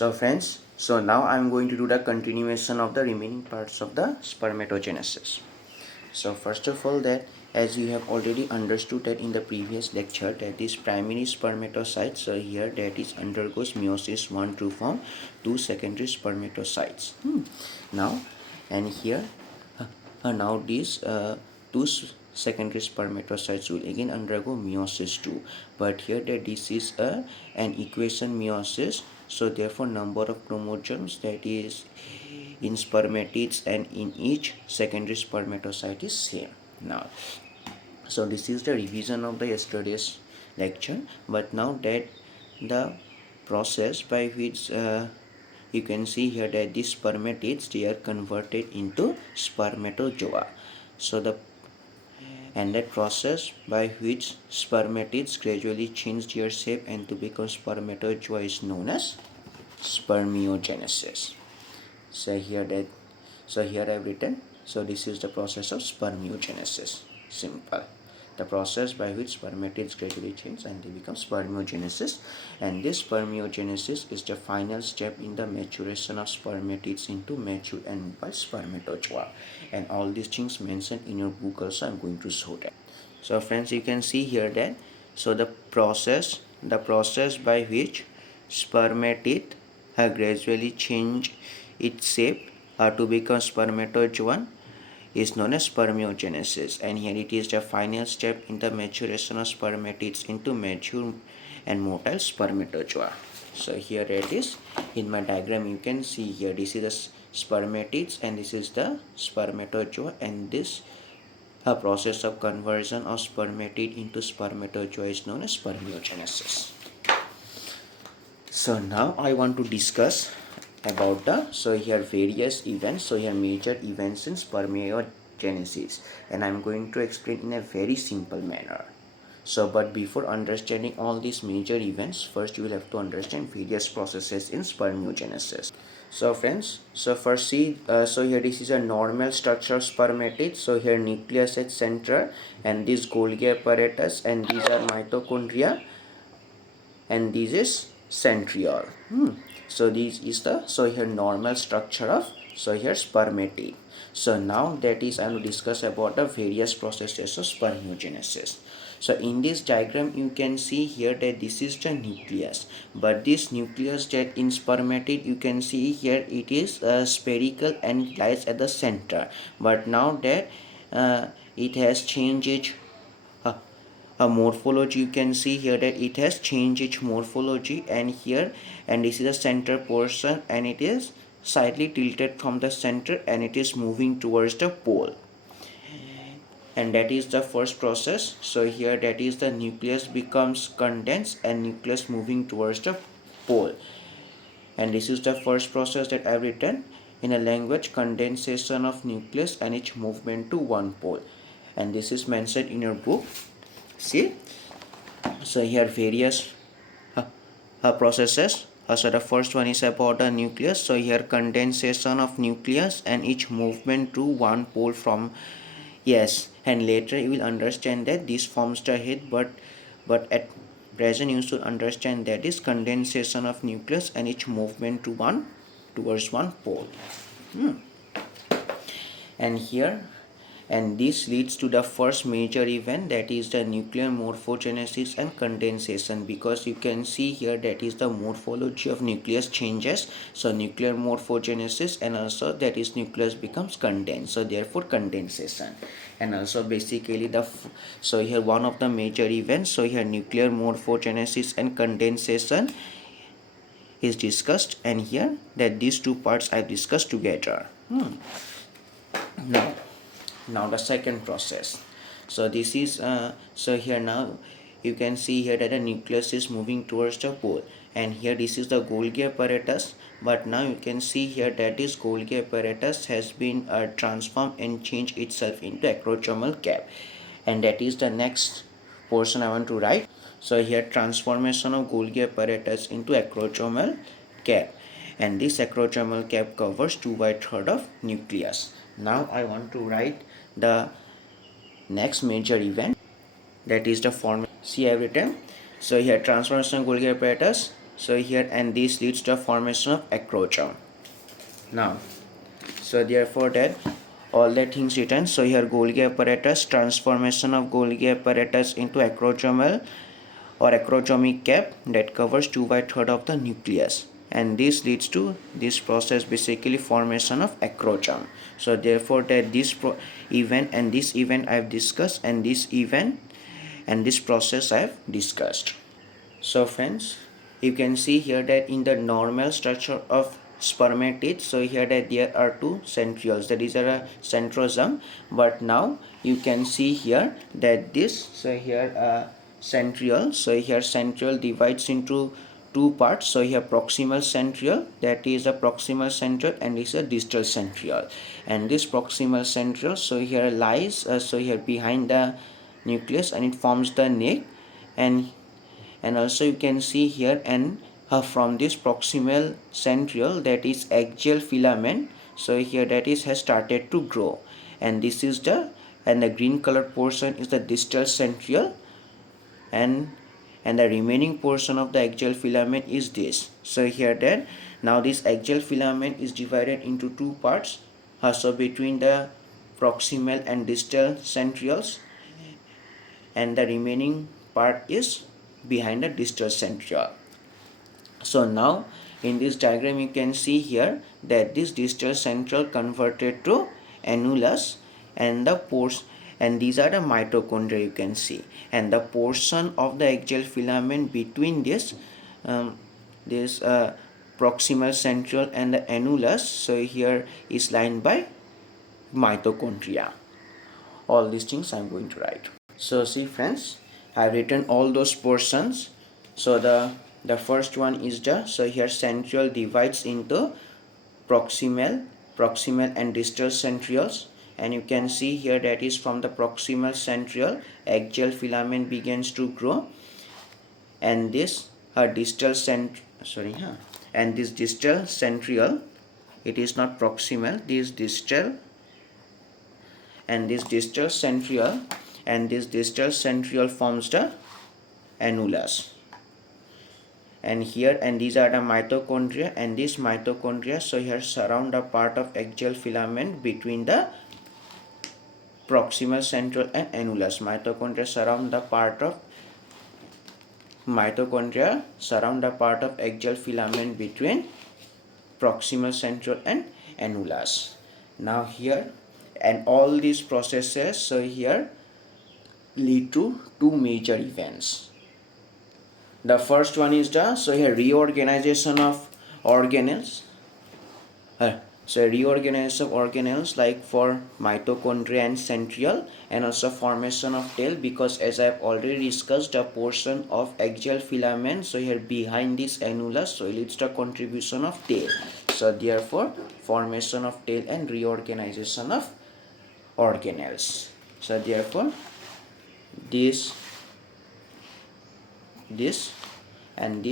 So friends, so now I am going to do the continuation of the remaining parts of the spermatogenesis. So first of all, that as you have already understood that in the previous lecture, that is primary spermatocytes, so here that is undergoes meiosis 1 to form two secondary spermatocytes. Now and here now these two secondary spermatocytes will again undergo meiosis 2, but here that this is an equation meiosis, so therefore number of chromosomes that is in spermatids and in each secondary spermatocyte is same. Now so this is the revision of the yesterday's lecture, but now that the process by which you can see here that these spermatids, they are converted into spermatozoa. So that process by which spermatids gradually change their shape and to become spermatozoa is known as spermiogenesis. So here I've written, so this is the process of spermiogenesis. Simple. The process by which spermatids gradually change and they become spermiogenesis, and this spermiogenesis is the final step in the maturation of spermatids into mature and mobile spermatozoa, and all these things mentioned in your book also I'm going to show that. So friends, you can see here that so the process by which spermatid gradually change its shape to become spermatozoan is known as spermiogenesis, and here it is the final step in the maturation of spermatids into mature and motile spermatozoa. So here it is in my diagram, you can see here this is the spermatids and this is the spermatozoa, and this process of conversion of spermatid into spermatozoa is known as spermiogenesis. So now I want to discuss about so here various events, so here major events in spermiogenesis, and I'm going to explain in a very simple manner. So but before understanding all these major events, first you will have to understand various processes in spermiogenesis. So friends, so first see, so here this is a normal structure of spermatid. So here nucleus at center, and this Golgi apparatus, and these are mitochondria, and this is centriole. So this is the here normal structure of here spermatid. So now that is I will discuss about the various processes of spermiogenesis. So in this diagram you can see here that this is the nucleus, but this nucleus that in spermatid you can see here it is spherical and lies at the center, but now that it has changed its morphology, you can see here that it has changed its morphology, and here and this is the center portion, and it is slightly tilted from the center and it is moving towards the pole, and that is the first process. So here that is the nucleus becomes condensed and nucleus moving towards the pole, and this is the first process that I've written in a language, condensation of nucleus and its movement to one pole, and this is mentioned in your book. See, so here various processes. So the first one is about the nucleus. So here condensation of nucleus and each movement to one pole from, yes, and later you will understand that this forms the head, but at present you should understand that is condensation of nucleus and each movement to towards one pole. And here, and this leads to the first major event, that is the nuclear morphogenesis and condensation, because you can see here that is the morphology of nucleus changes. So nuclear morphogenesis, and also that is nucleus becomes condensed, so therefore condensation. And also basically so here one of the major events, so here nuclear morphogenesis and condensation is discussed, and here that these two parts I discussed together. Now the second process. So this is so here now you can see here that the nucleus is moving towards the pole, and here this is the Golgi apparatus, but now you can see here that this Golgi apparatus has been transformed and changed itself into acrosomal cap, and that is the next portion I want to write. So here transformation of Golgi apparatus into acrosomal cap, and this acrosomal cap covers 2/3 of nucleus. Now I want to write the next major event, that is the formation. See, I've written, so here transformation of Golgi apparatus, So here, and this leads to the formation of acrosome. Now, so therefore that all the things written. So here Golgi apparatus, transformation of Golgi apparatus into acrosomal or acrosomic cap that covers 2/3 of the nucleus, and this leads to this process, basically formation of acrosome. So therefore that this event and this event I have discussed, and this event and this process I have discussed. So friends, you can see here that in the normal structure of spermatid, so here that there are two centrioles, that is a centrosome, but now you can see here that this, so here centriole, so here centriole divides into two parts. So here proximal centriole, that is a proximal centriole, and this is a distal centriole, and this proximal centriole, so here lies so here behind the nucleus, and it forms the neck, and also you can see here, and from this proximal centriole, that is axial filament, so here that is has started to grow, and this is the, and the green color portion is the distal centriole, and the remaining portion of the axial filament is this. So here that now this axial filament is divided into two parts, so between the proximal and distal centrioles, and the remaining part is behind the distal centriole. So now in this diagram you can see here that this distal centriole converted to annulus, and the pores, and these are the mitochondria you can see, and the portion of the axial filament between this proximal centriole and the annulus, so here is lined by mitochondria. All these things I am going to write. So see friends, I have written all those portions. So the first one is the, so here centriole divides into proximal and distal centrioles, and you can see here that is from the proximal centriole axial filament begins to grow, and this distal and this distal centriole, it is not proximal, this distal, and this distal centriole, and this distal centriole forms the annulus, and here, and these are the mitochondria, and this mitochondria, so here surround a part of axial filament between the proximal centriole and annulus. Mitochondria surround the part of axial filament between proximal centriole and annulus. Now here, and all these processes, so here lead to two major events. The first one is the, so here reorganization of organelles. So reorganization of organelles like for mitochondria and centriole, and also formation of tail, because as I have already discussed, a portion of axial filament, so here behind this annulus, so it leads to contribution of tail. So therefore formation of tail and reorganization of organelles. So therefore this and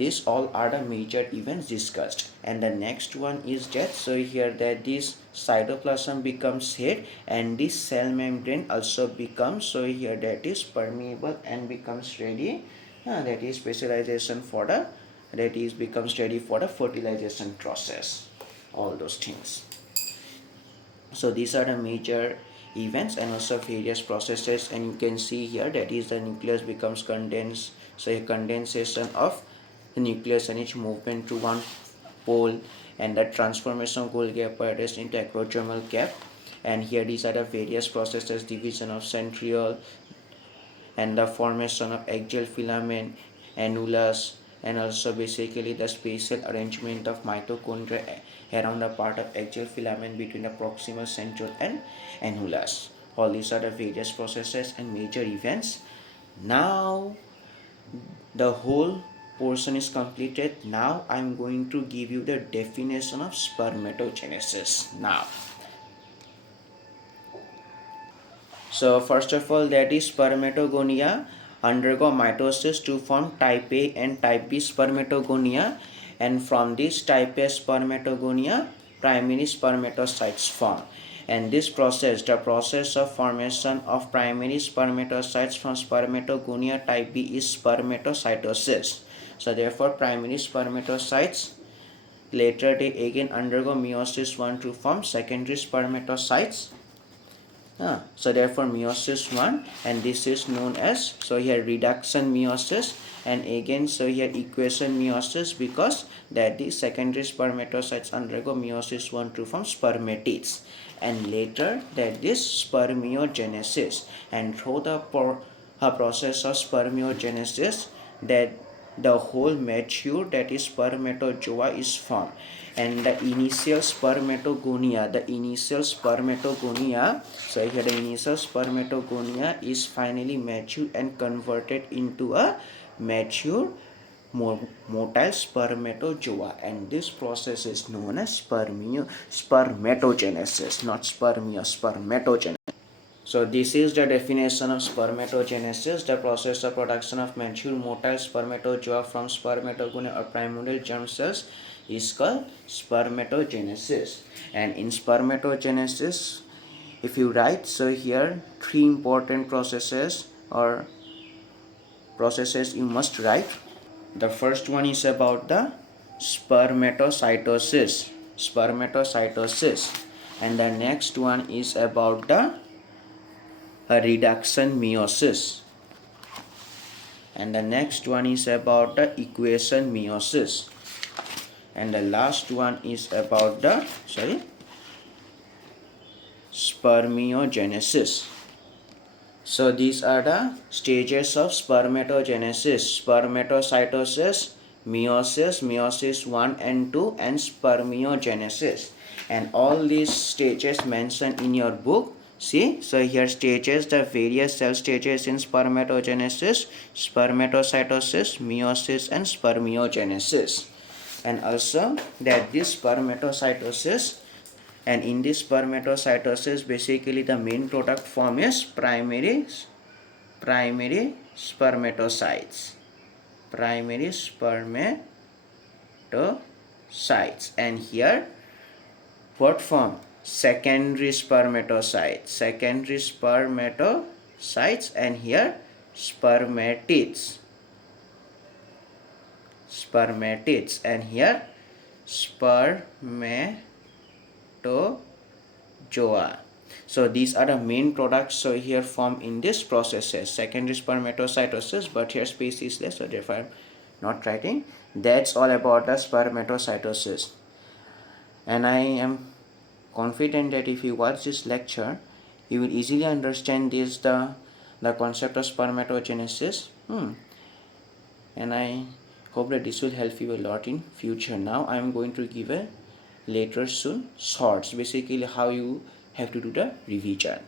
this all are the major events discussed. And the next one is death. So here that this cytoplasm becomes head, and this cell membrane also becomes, so here that is permeable and becomes ready, that is specialization for the, that is becomes ready for the fertilization process, all those things. So these are the major events and also various processes, and you can see here that is the nucleus becomes condensed, so a condensation of the nucleus and its movement to one pole, and the transformation of Golgi apparatus into acrosomal cap, and here these are the various processes, division of centriole, and the formation of axial filament, annulus, and also basically the spatial arrangement of mitochondria around the part of axial filament between the proximal centriole and annulus. All these are the various processes and major events. Now the whole portion is completed. Now I am going to give you the definition of spermatogenesis. Now, so first of all, that is spermatogonia undergo mitosis to form type A and type B spermatogonia, and from this type A spermatogonia primary spermatocytes form, and this process, the process of formation of primary spermatocytes from spermatogonia type B, is spermatocytosis. So therefore primary spermatocytes later they again undergo meiosis 1 to form secondary spermatocytes. So therefore meiosis 1, and this is known as, so here reduction meiosis, and again so here equation meiosis, because that the secondary spermatocytes undergo meiosis 1 to form spermatids, and later that this spermiogenesis, and through the process of spermiogenesis that the whole mature, that is spermatozoa, is formed, and the initial spermatogonia, so here the initial spermatogonia is finally matured and converted into a mature motile spermatozoa, and this process is known as spermatogenesis, not spermatogenesis. So this is the definition of spermatogenesis, the process of production of mature motile spermatozoa from spermatogonia or primordial germ cells is called spermatogenesis. And in spermatogenesis, if you write, so here three important processes you must write. The first one is about the spermatocytosis, and the next one is about the reduction meiosis, and the next one is about the equation meiosis, and the last one is about the spermiogenesis. So these are the stages of spermatogenesis: spermatocytosis, meiosis 1 and 2, and spermiogenesis. And all these stages mentioned in your book. See, so here stages, the various cell stages in spermatogenesis: spermatocytosis, meiosis, and spermiogenesis. And also that this spermatocytosis, and in this spermatocytosis basically the main product form is primary spermatocytes, and here what form? Secondary spermatocytes, and here spermatids, and here spermatozoa. So these are the main products, so here formed in this processes: secondary spermatocytosis, but here space is less, so therefore I'm not writing. That's all about the spermatocytosis, and I am confident that if you watch this lecture you will easily understand this, the concept of spermatogenesis, and I hope that this will help you a lot in future. Now I am going to give a later soon shorts, basically how you have to do the revision.